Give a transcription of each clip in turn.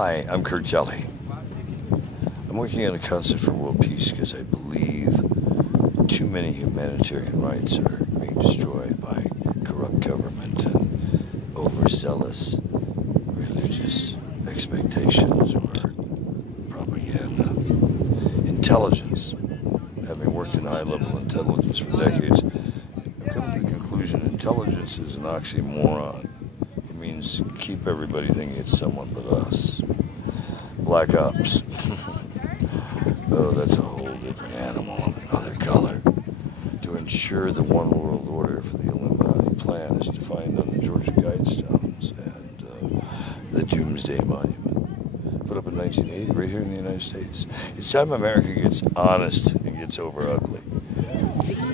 Hi, I'm Kurt Kelly. I'm working on a concept for world peace because I believe too many humanitarian rights are being destroyed by corrupt government and overzealous religious expectations or propaganda. Intelligence. Having worked in high-level intelligence for decades, I've come to the conclusion intelligence is an oxymoron. It means keep everybody thinking it's someone but us. Black Ops. Oh, that's a whole different animal of another color. To ensure the one world order for the Illuminati plan is defined on the Georgia Guidestones and the Doomsday Monument, put up in 1980 right here in the United States. It's time America gets honest and gets over ugly.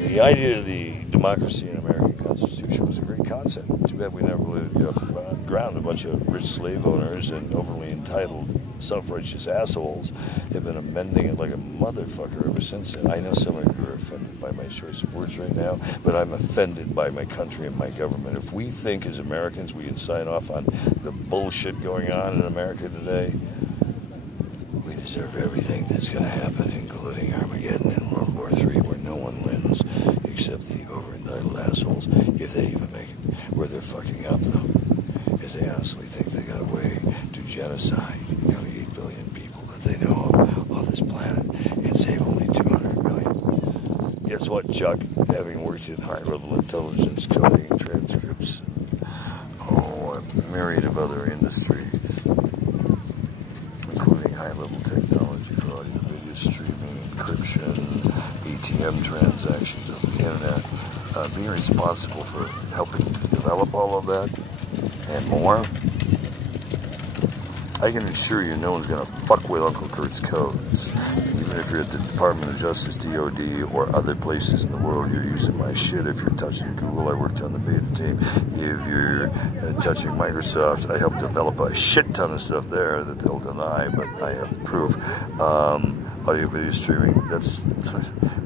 The idea of the democracy and American Constitution was a great concept. Too bad we never let it get off the ground. A bunch of rich slave owners and overly entitled self-righteous assholes have been amending it like a motherfucker ever since then. I know some of you are offended by my choice of words right now, but I'm offended by my country and my government. If we think as Americans we can sign off on the bullshit going on in America today, we deserve everything that's going to happen, including Armageddon and World War III, where no one wins except the over-entitled assholes, if they even make it. Where they're fucking up, though, because they honestly think they got a way to genocide nearly 8 billion people that they know of on this planet and save only 200 million. Guess what, Chuck? Having worked in high-level intelligence, coding, transcripts, a myriad of other industries, including high-level technology for audio, video streaming, encryption, ATM transactions on the internet, being responsible for helping develop all of that and more, I can assure you no one's going to fuck with Uncle Kurt's codes. Even if you're at the Department of Justice, DOD, or other places in the world, you're using my shit. If you're touching Google, I worked on the beta team. If you're touching Microsoft, I helped develop a shit ton of stuff there that they'll deny, but I have the proof. Audio video streaming,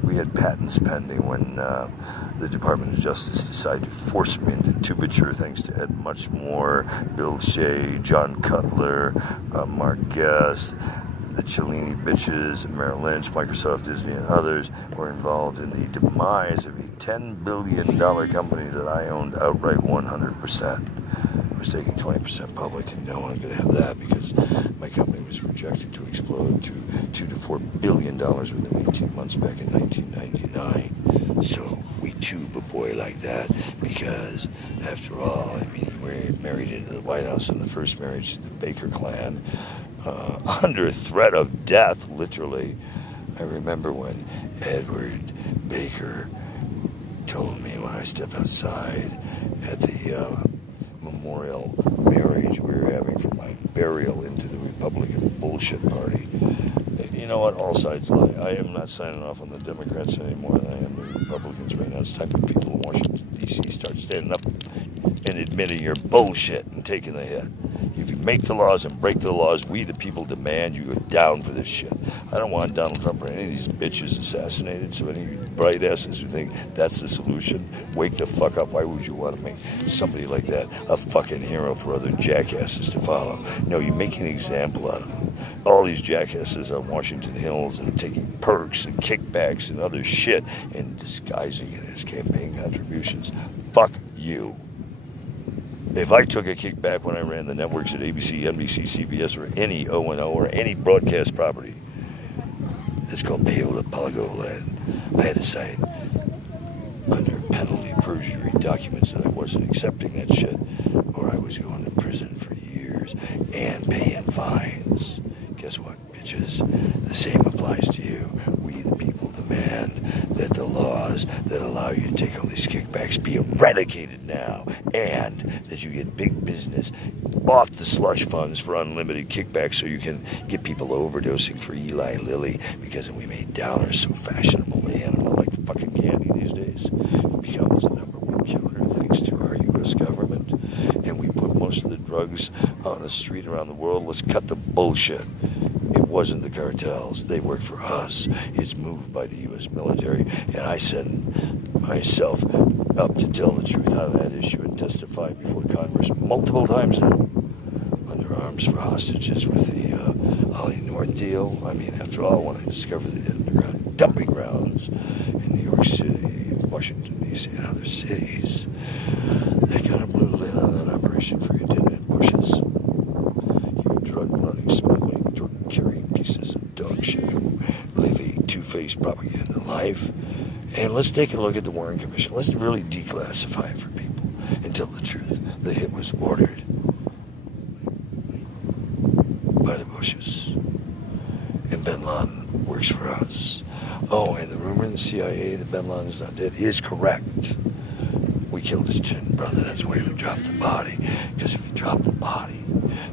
we had patents pending when the Department of Justice decided to force me into tubature, thanks to Ed Muchmore, Bill Shea, John Cutler, Mark Guest, the Cellini bitches, Merrill Lynch, Microsoft, Disney, and others were involved in the demise of a $10 billion company that I owned outright 100%. I was taking 20% public, and no one could have that because my company was projected to explode to $2 to $4 billion within 18 months back in 1999. So we tube a boy like that because, after all, I mean, we're married into the White House in the first marriage to the Baker clan, under threat of death, literally. I remember when Edward Baker told me when I stepped outside at the memorial marriage we were having for my burial into the Republican bullshit party. You know what? All sides lie. I am not signing off on the Democrats any more than I am the Republicans right now. It's time for people in Washington, D.C. start standing up and admitting your bullshit and taking the hit. If you make the laws and break the laws, we the people demand you go down for this shit. I don't want Donald Trump or any of these bitches assassinated, so any of you bright asses who think that's the solution, wake the fuck up. Why would you want to make somebody like that a fucking hero for other jackasses to follow? No, you make an example out of them. All these jackasses on Washington Hills that are taking perks and kickbacks and other shit and disguising it as campaign contributions. Fuck you. If I took a kickback when I ran the networks at ABC, NBC, CBS, or any O&O or any broadcast property, it's called payola polygo land. I had to sign under penalty of perjury documents that I wasn't accepting that shit, or I was going to prison for years and paying fines. Guess what, bitches? The same applies to you. We, the people, demand that the laws that allow you to take all these kickbacks be eradicated now, and that you get big business off the slush funds for unlimited kickbacks so you can get people overdosing for Eli Lilly, because we made downers so fashionable they hand them out like fucking candy these days. It becomes the #1 killer thanks to our U.S. government, and we put most of the drugs on the street around the world. Let's cut the bullshit. It wasn't the cartels. They work for us. It's moved by the U.S. military, and I send myself up to tell the truth on that issue and testify before Congress multiple times now under our arms for hostages with the Ollie North deal. I mean, after all, when I discovered the underground dumping grounds in New York City, Washington, D.C., and other cities, they kind of blew the lid on that operation for you, didn't it, Bushes? You drug running, smuggling, drug carrying pieces of dog shit who live a two-faced propaganda life. And let's take a look at the Warren Commission. Let's really declassify it for people and tell the truth. The hit was ordered by the Bushes. And Bin Laden works for us. Oh, and the rumor in the CIA that Bin Laden is not dead is correct. We killed his twin brother. That's why we dropped the body. Because if you drop the body,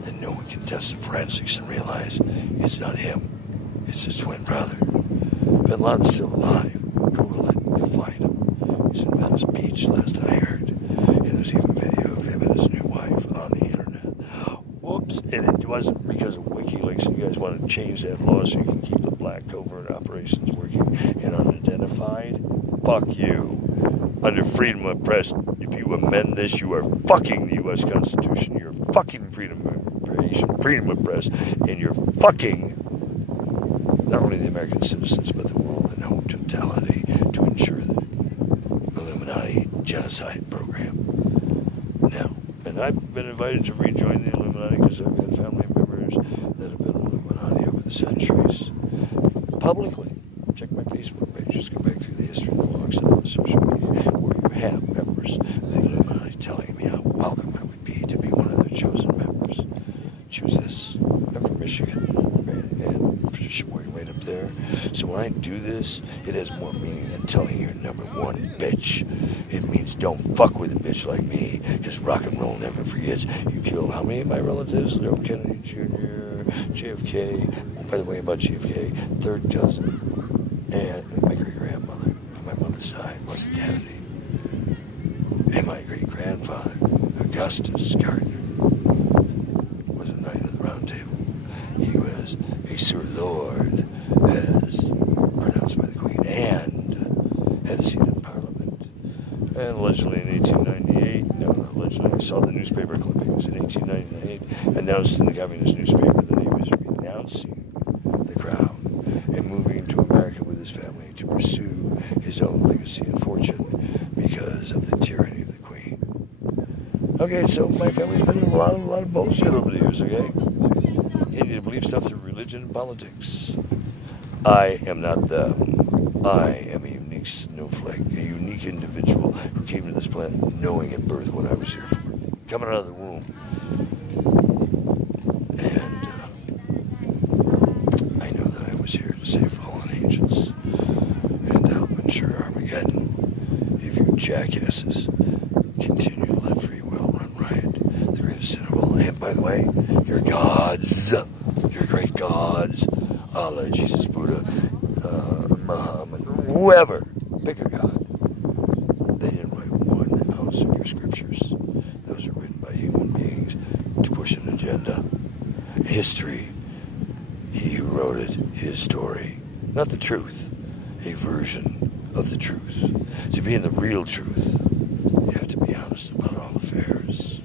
then no one can test the forensics and realize it's not him. It's his twin brother. Bin Laden's still alive. Google it. You'll find him. He's in Venice Beach, last I heard. And there's even video of him and his new wife on the internet. Whoops. And it wasn't because of WikiLeaks. You guys want to change that law so you can keep the black covert operations working and unidentified? Fuck you. Under freedom of press, if you amend this, you are fucking the U.S. Constitution. You're fucking freedom of press, and you're fucking not only the American citizens, but the world in whole totality to ensure the Illuminati genocide program. Now, and I've been invited to rejoin the Illuminati because I've had family members that have been Illuminati over the centuries. Publicly, check my Facebook page, just go back through the history of the logs and other social media where you have members of the Illuminati telling me how welcome I would be to be one of their chosen members. Choose this. I'm from Michigan, and right up there. So when I do this, it has more meaning than telling your number one bitch. It means don't fuck with a bitch like me, because rock and roll never forgets. You killed how many of my relatives? Joe Kennedy Jr., JFK. Oh, by the way, about JFK, third cousin, and my great-grandmother on my mother's side wasn't Kennedy. And my great-grandfather, Augustus Gardner, was a knight of the Round Table. He was a Sir Lord, as pronounced by the Queen, and had a seat in Parliament. And allegedly in 1898, no, not allegedly, I saw the newspaper clippings in 1898, announced in the communist newspaper that he was renouncing the crown and moving to America with his family to pursue his own legacy and fortune because of the tyranny of the Queen. Okay, so my family's been in a lot of bullshit over the years, okay? You need to believe stuff through religion and politics. I am not them. I am a unique snowflake, a unique individual who came to this planet knowing at birth what I was here for, coming out of the womb. And I know that I was here to save fallen angels and to help ensure Armageddon. If you jackasses continue to let free will run riot, the greatest sin of all. And by the way, your gods, your great gods, Allah, Jesus, Buddha, Muhammad, whoever, pick a god. They didn't write one ounce of your scriptures. Those are written by human beings to push an agenda. History, he who wrote it, his story, not the truth, a version of the truth. To be in the real truth, you have to be honest about all affairs.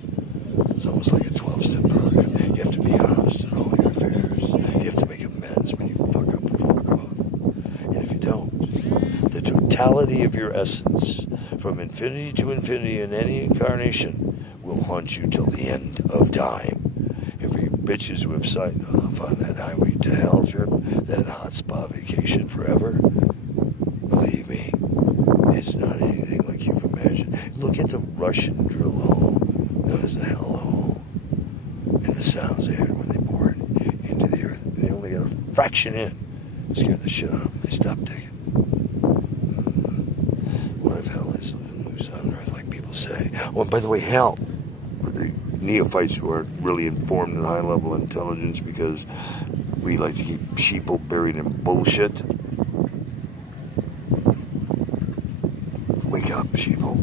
It's almost like a 12-step program. You have to be honest in all your affairs. You have to make amends when you fuck up or fuck off. And if you don't, the totality of your essence, from infinity to infinity in any incarnation, will haunt you till the end of time. And for you bitches who have signed off on that highway to hell trip, that hot spa vacation forever, believe me, it's not anything like you've imagined. Look at the Russian drill hole, known as the hell hole, and the sounds they heard when they bored into the earth. And they only got a fraction in. Scared the shit out of them. They stopped digging. What if hell is loose on earth, like people say? Oh, and by the way, hell, for the neophytes who aren't really informed in high-level intelligence, because we like to keep sheeple buried in bullshit. Wake up, sheeple.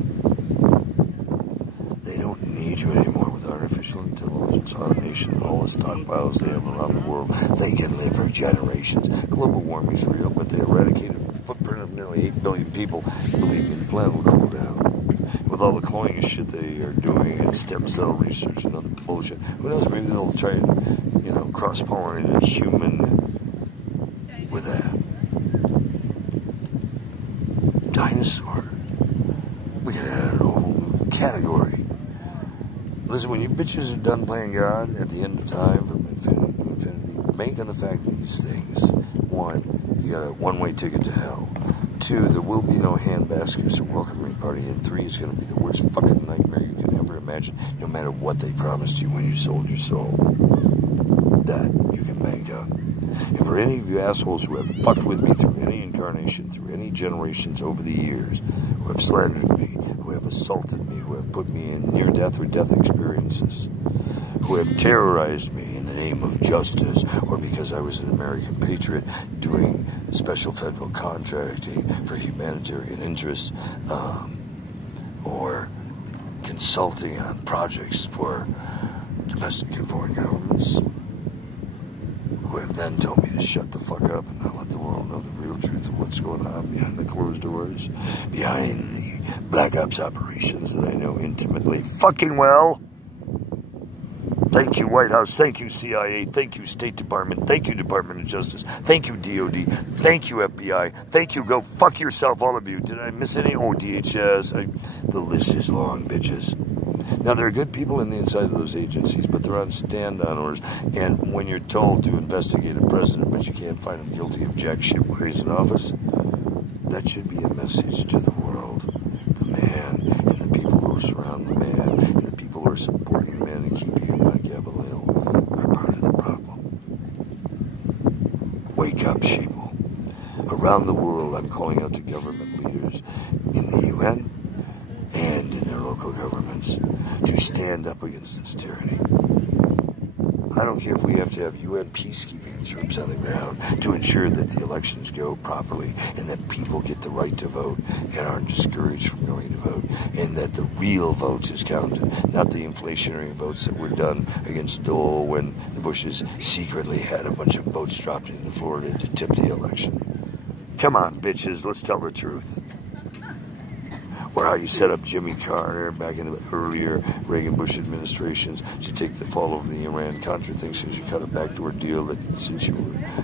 They don't need you anymore with artificial intelligence, automation, and all the stockpiles they have around the world. They can live for generations. Global warming is real, but they eradicated a footprint of nearly 8 billion people. Believe me, the planet will cool down. with all the cloning and shit they are doing and stem cell research and other bullshit. Who knows? Maybe they'll try and, you know, cross-pollinate a human with a dinosaur. We could add a whole new category. Listen, when you bitches are done playing God at the end of time from infinity to infinity, bank on the fact that these things. One, you got a one-way ticket to hell. Two, there will be no handbaskets or welcoming party. And three, it's going to be the worst fucking nightmare you can ever imagine, no matter what they promised you when you sold your soul. That you can bank on. And for any of you assholes who have fucked with me through any incarnation, through any generations over the years, who have slandered me, who have assaulted me, who have put me in near-death or death experiences, who have terrorized me in the name of justice, or because I was an American patriot doing special federal contracting for humanitarian interests, or consulting on projects for domestic and foreign governments, who have then told me to shut the fuck up and not let the world know the real truth of what's going on behind the closed doors, behind the Black Ops operations that I know intimately fucking well. Thank you, White House. Thank you, CIA. Thank you, State Department. Thank you, Department of Justice. Thank you, DOD. Thank you, FBI. Thank you. Go fuck yourself, all of you. Did I miss any? Oh, DHS. The list is long, bitches. Now, there are good people in the inside of those agencies, but they're on stand-on orders. And when you're told to investigate a president, but you can't find him guilty of jack shit while he's in office, that should be a message to the world. The man and the people who surround the man and the people who are supporting the man and keeping him on Capitol Hill are part of the problem. Wake up, sheeple. Around the world, I'm calling out to government leaders in the UN and in their local governments to stand up against this tyranny. I don't care if we have to have UN peacekeeping troops on the ground to ensure that the elections go properly and that people get the right to vote and aren't discouraged from going to vote, and that the real vote is counted, not the inflationary votes that were done against Dole when the Bushes secretly had a bunch of votes dropped into Florida to tip the election. Come on, bitches, let's tell the truth. Or how you set up Jimmy Carter back in the earlier Reagan-Bush administrations to take the fall over the Iran-Contra thing, since you cut a backdoor deal that since you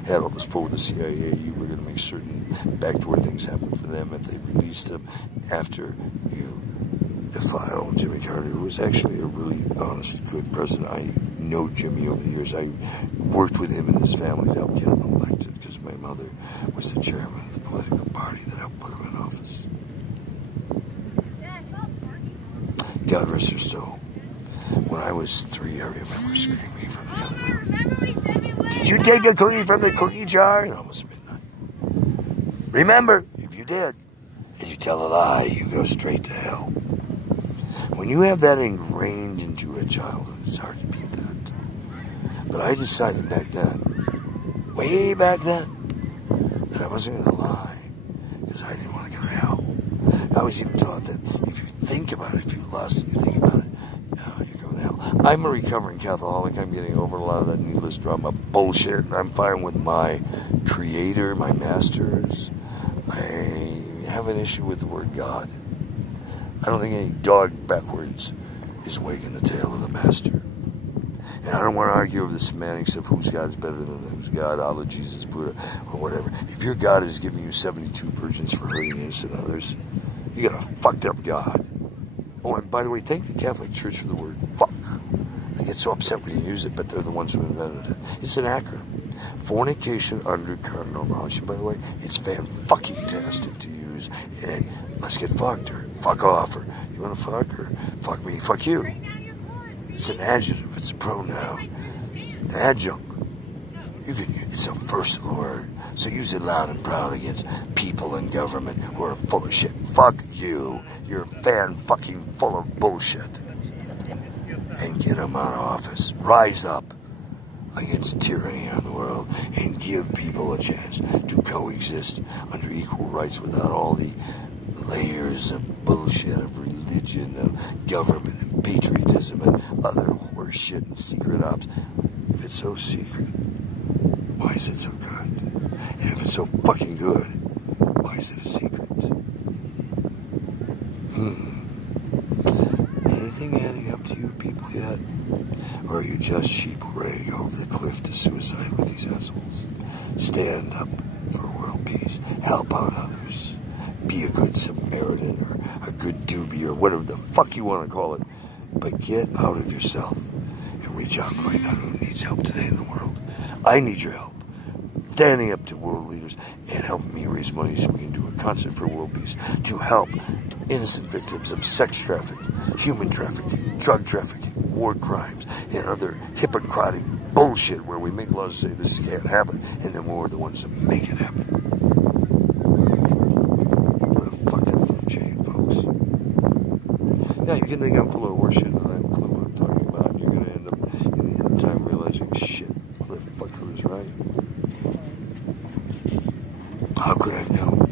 had all this pull with the CIA, you were going to make certain backdoor things happen for them if they released them after you defiled Jimmy Carter, who was actually a really honest, good president. I know Jimmy over the years. I worked with him and his family to help get him elected because my mother was the chairman of the political party that helped put him in office. God rest her soul. When I was 3, I remember screaming from the other room, "Did you take a cookie from the cookie jar?" At almost midnight. Remember, if you did, and you tell a lie, you go straight to hell. When you have that ingrained into a childhood, it's hard to beat that. But I decided back then, way back then, that I wasn't going to lie, because I didn't want to go to hell. I was even taught that if you think about it, if you lust and you think about it, you're going to hell. I'm a recovering Catholic. I'm getting over a lot of that needless drama bullshit. I'm fine with my creator, my masters. I have an issue with the word God. I don't think any dog backwards is wagging the tail of the master. And I don't want to argue over the semantics of whose God is better than whose God, Allah, Jesus, Buddha, or whatever. If your God is giving you 72 virgins for hurting innocent others, you got a fucked up God. Oh, and by the way, thank the Catholic Church for the word fuck. They get so upset when you use it, but they're the ones who invented it. It's an acronym. Fornication under cardinal knowledge. And by the way, it's fan-fucking-tastic to use. And let's get fucked, or fuck off, or you want to fuck, or fuck me, fuck you. It's an adjective. It's a pronoun. Adjunct. You can use it's a first word. So use it loud and proud against people in government who are full of shit. Fuck you. You're fan-fucking full of bullshit. And get them out of office. Rise up against tyranny in the world and give people a chance to coexist under equal rights without all the layers of bullshit of religion, of government, and patriotism, and other horse shit and secret ops. If it's so secret, why is it so good? And if it's so fucking good, why is it a secret? anything adding up to you people yet? Or are you just sheep ready to go over the cliff to suicide with these assholes? Stand up for world peace. Help out others. Be a good Samaritan or a good doobie or whatever the fuck you want to call it. But get out of yourself and reach out and find out who needs help today in the world. I need your help. Standing up to world leaders and helping me raise money so we can do a concert for world peace to help innocent victims of sex trafficking, human trafficking, drug trafficking, war crimes, and other hypocritic bullshit where we make laws say this can't happen, and then we're the ones that make it happen. What a fucking food chain, folks. Now, you can think I'm full of horseshit and I have a clue what I'm talking about, and you're going to end up in the end of time realizing, shit, motherfucker was right. How could I know?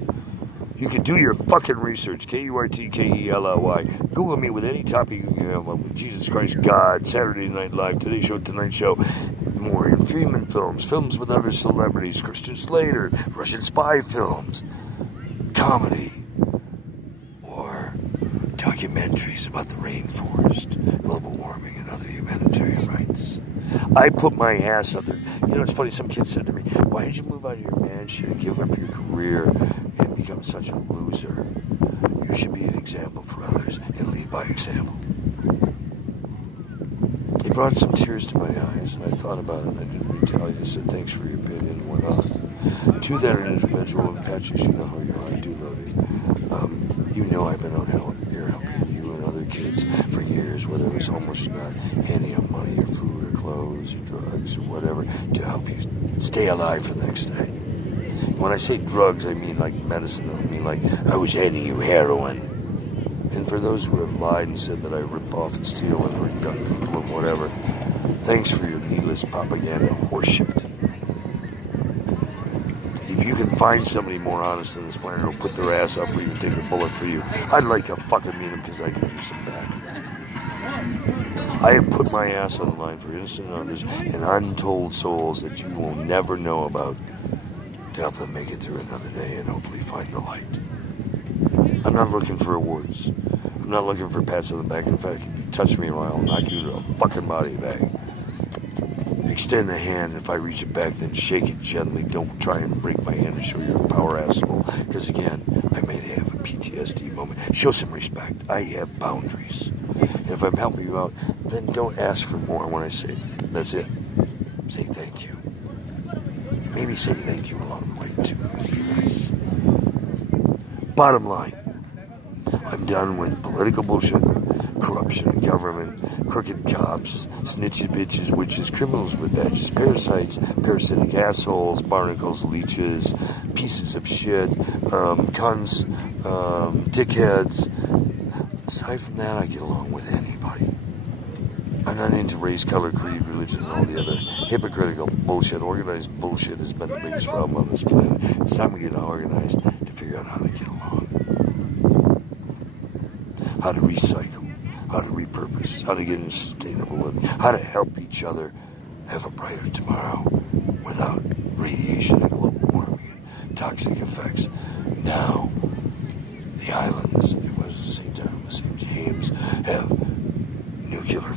You can do your fucking research. Kurtkely. Google me with any topic you can have with Jesus Christ, God, Saturday Night Live, Today Show, Tonight Show, Morgan Freeman films, films with other celebrities, Christian Slater, Russian spy films, comedy, or documentaries about the rainforest, global warming, and other humanitarian rights. I put my ass up there. You know, it's funny, some kid said to me, why did you move out of your man shit and give up your career and become such a loser? You should be an example for others and lead by example. It brought some tears to my eyes, and I thought about it, and I didn't retaliate. I said, thanks for your opinion, and went on. To that individual, and Patrick, you know how you are, I do love you. You know I've been out here helping you and other kids for years, whether it was homeless or not, handing out money or food or clothes or drugs or whatever, to help you stay alive for the next day. When I say drugs, I mean like medicine. I mean like I was handing you heroin. And for those who have lied and said that I rip off and steal and rip gun people and whatever, thanks for your needless propaganda horseshit. If you can find somebody more honest on this planet who'll put their ass up for you and take a bullet for you, I'd like to fucking meet them because I could use some back. I have put my ass on the line for innocent others and untold souls that you will never know about to help them make it through another day and hopefully find the light. I'm not looking for awards. I'm not looking for pats on the back. In fact, if you touch me, I'll knock you to a fucking body bag. Extend the hand. If I reach it back, then shake it gently. Don't try and break my hand and show you're a power asshole. Because again, I may have a PTSD moment. Show some respect. I have boundaries. And if I'm helping you out, then don't ask for more when I say, that's it. Say thank you. Maybe say thank you along the way too. It'd be nice. Bottom line, I'm done with political bullshit, corruption in government, crooked cops, snitchy bitches, witches, criminals with badges, parasites, parasitic assholes, barnacles, leeches, pieces of shit, cunts, dickheads. Aside from that, I get along with anybody. I'm not into race, color, creed, religion, and all the other hypocritical bullshit. Organized bullshit has been the biggest problem on this planet. It's time we get organized to figure out how to get along. How to recycle, how to repurpose, how to get into sustainable living, how to help each other have a brighter tomorrow without radiation and global warming and toxic effects. Now, the islands, it was the same time, the same James, have nuclear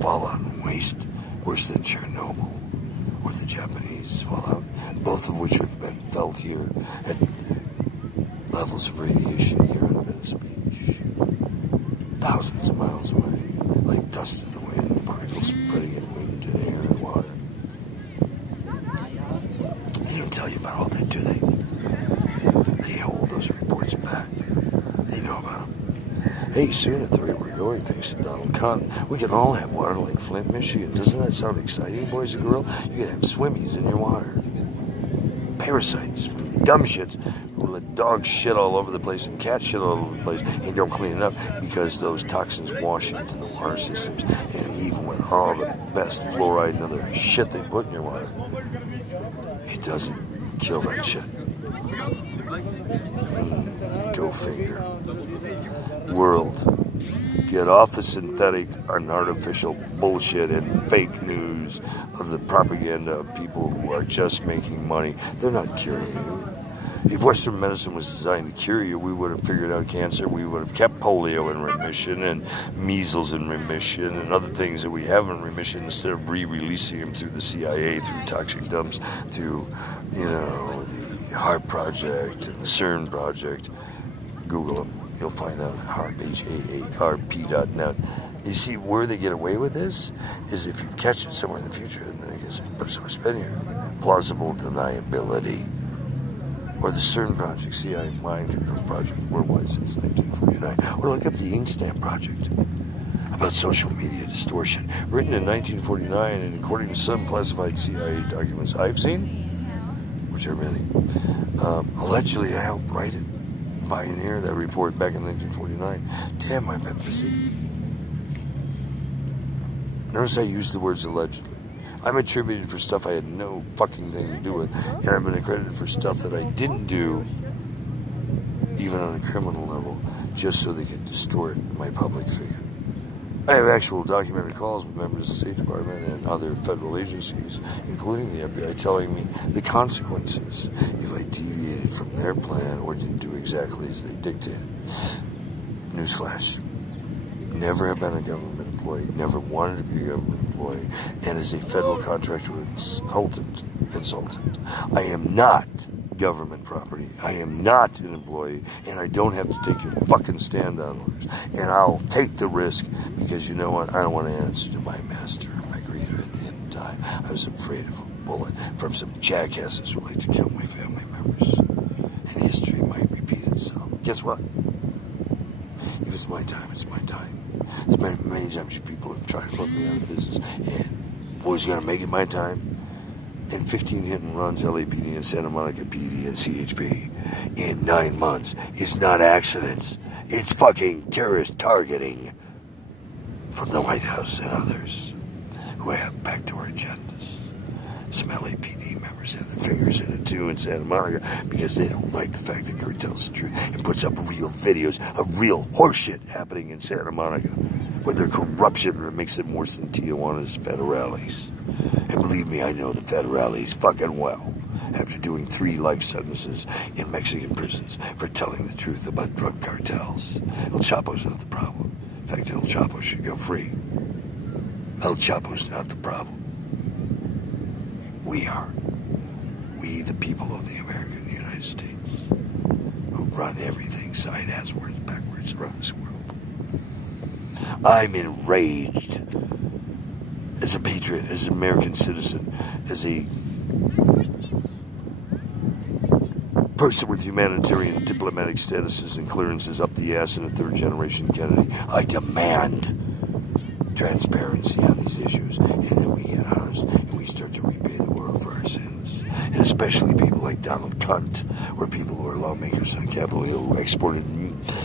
fallout and waste worse than Chernobyl or the Japanese fallout, both of which have been felt here at levels of radiation here in Venice Beach. Thousands of miles away, like dust in the wind, particles spreading in wind and air and water. They don't tell you about all that, do they? They hold those reports back. They know about them. Hey, soon at the rate we're going, thanks to Donald Cotton, we can all have water like Flint, Michigan. Doesn't that sound exciting, boys and girls? You can have swimmies in your water. Parasites from dumb shits who let dogs shit all over the place and cats shit all over the place and don't clean it up because those toxins wash into the water systems. And even with all the best fluoride and other shit they put in your water, it doesn't kill that shit. Go figure. World, get off the synthetic and artificial bullshit and fake news of the propaganda of people who are just making money. They're not curing you. If Western medicine was designed to cure you, we would have figured out cancer, we would have kept polio in remission, and measles in remission, and other things that we have in remission, instead of re-releasing them through the CIA, through toxic dumps, through, you know, the HARP project and the CERN project. Google them. You'll find out. HARP, HARP.net. You see, where they get away with this is if you catch it somewhere in the future, and then they say, put so much spin here. Plausible deniability. Or the CERN project, CIA Mind Control Project, worldwide since 1949. Or look up the Ink Stamp Project, about social media distortion, written in 1949, and according to some classified CIA documents I've seen, which are many, allegedly I helped write it, pioneer that report back in 1949. Damn, I've been busy. Notice I used the words allegedly. I'm attributed for stuff I had no fucking thing to do with, and I've been accredited for stuff that I didn't do, even on a criminal level, just so they could distort my public figure. I have actual documented calls with members of the State Department and other federal agencies, including the FBI, telling me the consequences if I deviated from their plan or didn't do exactly as they dictated. Newsflash. Never have been a government employee, never wanted to be a government employee, and as a federal contractor consultant, I am not government property. I am not an employee, and I don't have to take your fucking stand-on orders. And I'll take the risk because, you know what, I don't want to answer to my master, my greeter at the end of time. I was afraid of a bullet from some jackasses who like to kill my family members. And history might repeat itself. Guess what? If it's my time, it's my time. There's been many times people have tried to put me out of business, and boys gotta make it my time. And 15 hit and runs, LAPD and Santa Monica PD and CHP in 9 months is not accidents. It's fucking terrorist targeting from the White House and others who have backdoor agendas. Some LAPD members have their fingers in it too in Santa Monica because they don't like the fact that Gott tells the truth and puts up real videos of real horseshit happening in Santa Monica, where their corruption makes it worse than Tijuana's federales. And believe me, I know the federales fucking well, after doing 3 life sentences in Mexican prisons for telling the truth about drug cartels. El Chapo's not the problem. In fact, El Chapo should go free. El Chapo's not the problem. We are. We, the people of the American United States, who run everything side-asswards, backwards around this world. I'm enraged as a patriot, as an American citizen, as a person with humanitarian diplomatic statuses and clearances up the ass in a 3rd-generation Kennedy. I demand transparency on these issues, and then we get honest and we start to repay the world for our sins. And especially people like Donald Cunt, or people who are lawmakers on Capitol Hill who exported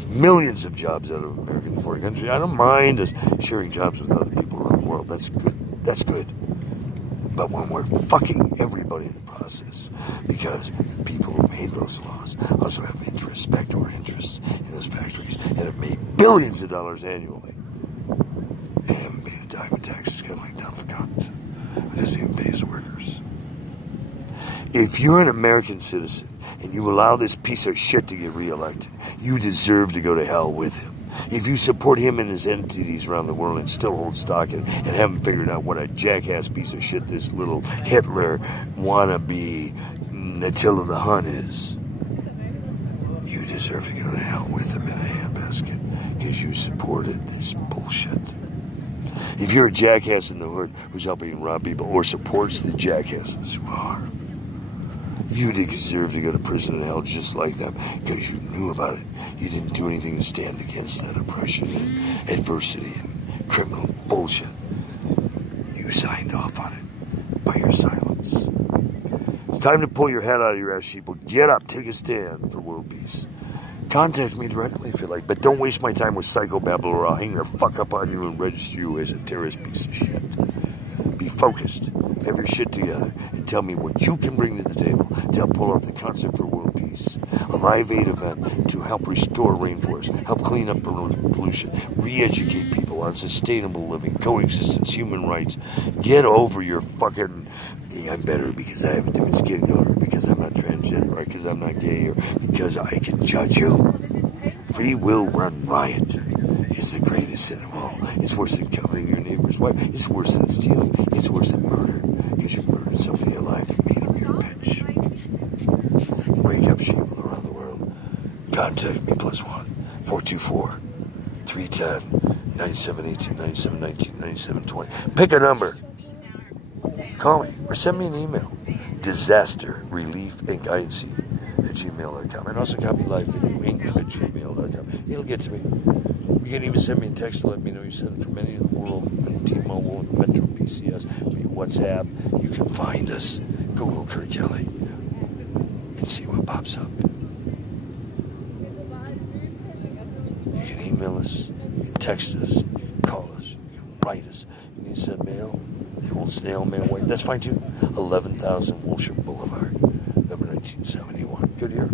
millions of jobs out of American foreign country. I don't mind us sharing jobs with other people around the world. That's good. That's good. But when we're fucking everybody in the process, because the people who made those laws also have interest, backdoor interest in those factories, and have made billions of dollars annually, and haven't paid a dime in taxes, kind of like Donald Cunt, who doesn't even pay his workers. If you're an American citizen and you allow this piece of shit to get reelected, you deserve to go to hell with him. If you support him and his entities around the world and still hold stock and haven't figured out what a jackass piece of shit this little Hitler wannabe Attila the Hun is, you deserve to go to hell with him in a handbasket because you supported this bullshit. If you're a jackass in the hood who's helping rob people or supports the jackasses who are, you deserve to go to prison and hell just like them because you knew about it. You didn't do anything to stand against that oppression and adversity and criminal bullshit. You signed off on it by your silence. It's time to pull your head out of your ass, sheeple. Get up, take a stand for world peace. Contact me directly if you like, but don't waste my time with psychobabble or I'll hang the fuck up on you and register you as a terrorist piece of shit. Be focused, have your shit together, and tell me what you can bring to the table to help pull off the concept for world peace. A Live Aid event to help restore rainforests, help clean up pollution, re-educate people on sustainable living, coexistence, human rights. Get over your fucking, hey, I'm better because I have a different skin color, because I'm not transgender, or because I'm not gay, or because I can judge you. Free will run riot is the greatest sin of all. It's worse than coveting your neighbor's wife. It's worse than stealing. It's worse than murder. Because you murdered somebody alive and made him your bitch. Wake up, sheeple around the world. Contact me +1 424 310 9718 9719 9720. Pick a number. Call me or send me an email. Disaster Relief Inc. @gmail.com. And also copy live video inc@gmail.com. It'll get to me. You can even send me a text to let me know you sent it from any of the world, T-Mobile, and Metro PCS, via WhatsApp. You can find us. Google Kurt Kelly and see what pops up. You can email us, you can text us, you can call us, you can write us. You need to send mail, the old snail mail way. That's fine too. 11,000 Wilshire Boulevard, number 1971. Good year.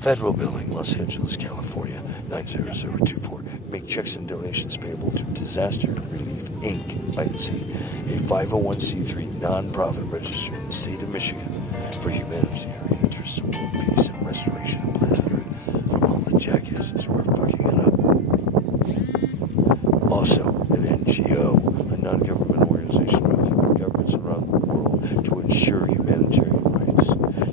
Federal Building, Los Angeles, California, 90024. Make checks and donations payable to Disaster Relief Inc. INC, a 501c3 nonprofit registered in the state of Michigan for humanitarian interests in world peace and restoration of planet Earth from all the jackasses who are fucking it up. Also, an NGO, a non-government organization working with governments around the world to ensure humanitarian rights,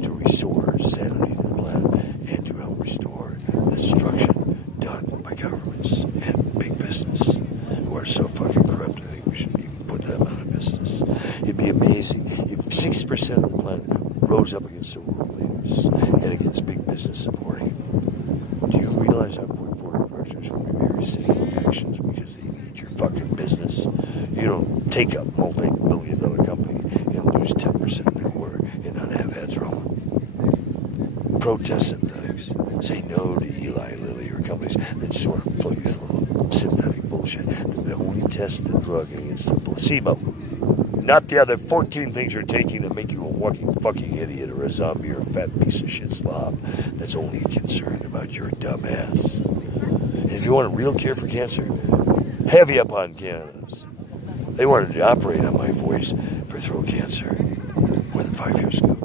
to restore sanity to the planet, and to help restore the destruction done by governments and big business who are so fucking corrupt. I think we should even put them out of business. It'd be amazing if 6% of the planet rose up against the world leaders and against big business supporting him. Do you realize how quick board of directors will be very taking actions because they need your fucking business? You don't take a multi-billion-dollar company and lose 10% in a quarter and not have heads rolling. Protest synthetics. Say no to Eli Lilly or companies that just want to fill you full of synthetic bullshit that only test the drug against the placebo. Not the other 14 things you're taking that make you a walking fucking idiot or a zombie or a fat piece of shit slob that's only concerned about your dumb ass. And if you want a real cure for cancer, heavy up on cannabis. They wanted to operate on my voice for throat cancer more than 5 years ago.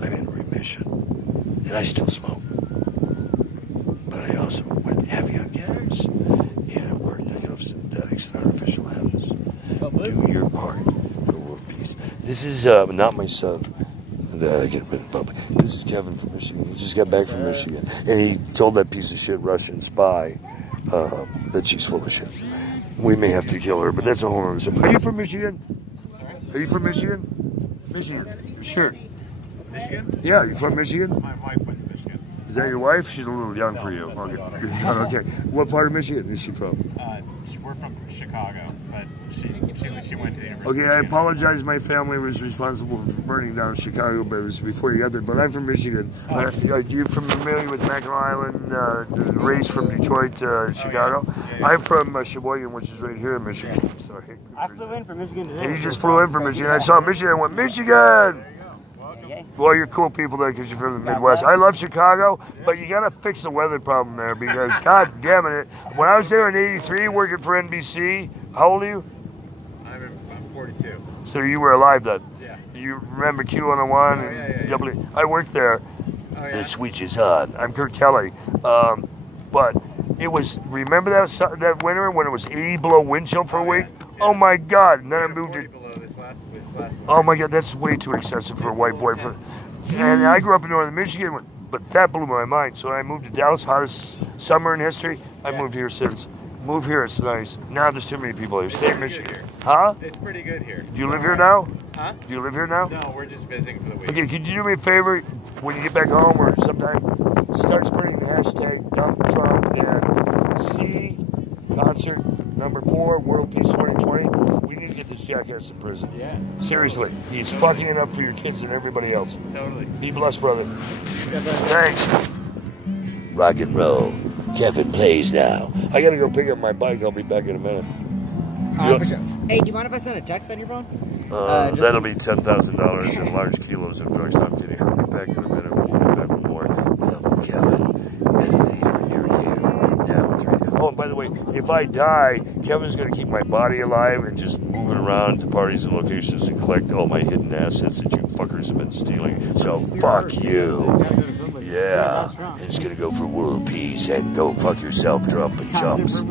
I'm in remission, and I still smoke. But I also went heavy on cannabis, and it worked. I got off synthetics and artificial animals. Do your part for world peace. This is not my son. I get rid of public. This is Kevin from Michigan. He just got back from Michigan, and he told that piece of shit Russian spy that she's full of shit. We may have to kill her, but that's a whole other story. Are you from Michigan? Sorry? Are you from Michigan? Michigan. Sure. Michigan? Yeah, you from Michigan? My wife went to Michigan. Is that your wife? She's a little young for you. That's my daughter. Okay. What part of Michigan is she from? We're from Chicago, but she went to the University. Okay, I apologize. My family was responsible for burning down Chicago, but it was before you got there. But I'm from Michigan. You're familiar with Mackinac Island, the race from Detroit to Chicago? Yeah. I'm from Sheboygan, which is right here in Michigan. Sorry. I flew in from Michigan today. And you just flew in from Michigan. I saw Michigan. I went, Michigan! Well, you're cool people there because you're from the Midwest. I love Chicago, but you got to fix the weather problem there because, God damn it, when I was there in '83 working for NBC, how old are you? I'm 42. So you were alive then? Yeah. You remember Q101 and W? I worked there. Oh, yeah. The switch is on. I'm Kurt Kelly. But it was, remember that winter when it was 80 below wind chill for a week? Yeah. Oh my God. And then I moved to... This last one. Oh my God, that's way too excessive for a white boy. And I grew up in northern Michigan, but that blew my mind. So I moved to Dallas, hottest summer in history. I moved here since. Move here, it's nice. Now there's too many people here. Stay in Michigan. Here. Huh? It's pretty good here. Do you live here now? Huh? Do you live here now? No, we're just visiting for the week. Okay, could you do me a favor when you get back home or sometime? Start spreading the hashtag Dump Trump and C concert #4 World Peace 2020. We need to get this jackass in prison. Yeah. Seriously, he's fucking it up for your kids and everybody else. Totally. Be blessed, brother. Thanks. Rock and roll. Kevin plays now. I gotta go pick up my bike. I'll be back in a minute. For sure. Hey, do you mind if I send a text on your phone? That'll be $10,000 in large kilos of drugs. No, I'm kidding. I'll be back in a minute. We'll be back with more. Welcome, Kevin. At a theater near you. Now 3. Oh, and by the way, if I die, Kevin's going to keep my body alive and just move it around to parties and locations and collect all my hidden assets that you fuckers have been stealing. So, fuck you. Yeah. And it's going to go for world peace and go fuck yourself, Trump and chumps.